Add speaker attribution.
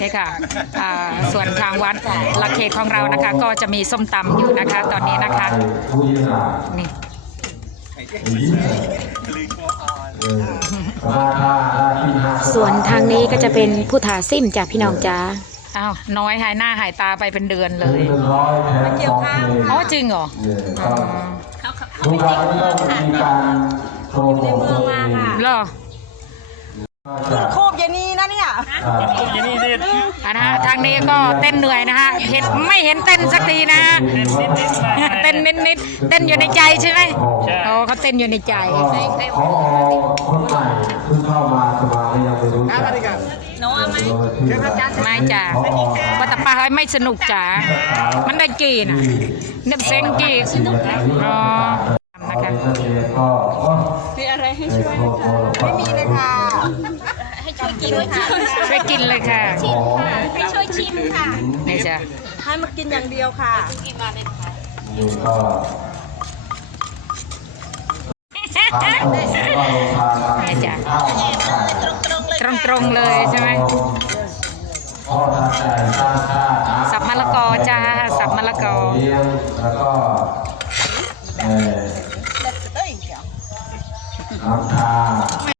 Speaker 1: นี่ค่ะอ่าส่วนทางวัดละเขตของเรานะคะ ก็จะมีส้มตำอยู่นะคะ ตอนนี้นะคะ
Speaker 2: ผู้ยิสระ
Speaker 1: นี่
Speaker 2: ยิ้มเออราคาราที่ห้า
Speaker 3: ส่วนทางนี้ก็จะเป็นผู้ทาซิมจ้ะพี่น้องจ้า
Speaker 1: อ้าวน้อยหายหน้าหายตาไปเป็นเดือนเลย
Speaker 2: หนึ่งร้อยแถมสองเพลง
Speaker 1: อ๋อจริงเหรอ
Speaker 2: เนี่ย
Speaker 1: อ๋
Speaker 2: ก็
Speaker 1: อ
Speaker 2: ทุกครั้งที่ต้องมีการโชว์ของตัวเอง
Speaker 1: เหรอ
Speaker 2: ก็จะ
Speaker 4: โคบเยนี่นะเนี่ย
Speaker 2: อ่า
Speaker 1: อะนะฮะทางนี้ก็เต้นเหนื่อยนะฮะเห็นไม่เห็นเต้นสักทีนะฮะเต้นนิดๆเต้นอยู่ในใจใช่ไหมโอ้เขาเต้นอยู่ในใจ
Speaker 2: ก็ขอคนใหม่เพิ่งเข้ามาสมาก็ยังไม่รู้จัก
Speaker 4: น้องเอาไหม
Speaker 1: ไม่จ้ะว่าแต่ป้าเฮ้ยไม่สนุกจ้ะมันได้กี่น่ะเนึกเซ็งกี่อ๋อนะคะ
Speaker 2: ก็ก็
Speaker 4: มีอะไรให้
Speaker 2: ใน
Speaker 4: ช่วย
Speaker 2: โทรโทรไม่มีเลยค่ะ
Speaker 4: ให้ ช่วยกินด้วยค่ะ
Speaker 1: ช่วยกินเลยค่ะ
Speaker 4: ให้ช่วยชิมค่ะ
Speaker 1: นี่จ้ะ
Speaker 4: ให้มากินอย่างเดียวค่ะ
Speaker 2: นี่ก็ทางผมก็ลงทางทาง
Speaker 1: นี่จ้ะ
Speaker 2: ข้าวไก่
Speaker 1: ตรงๆเลยใช่ไหม
Speaker 2: พ่อทางใจสร้างชาตินะ
Speaker 1: สับมะละกอจ้าสับมะละกอ
Speaker 2: เลี้ยงแล้วก็เอ่อน้ำชา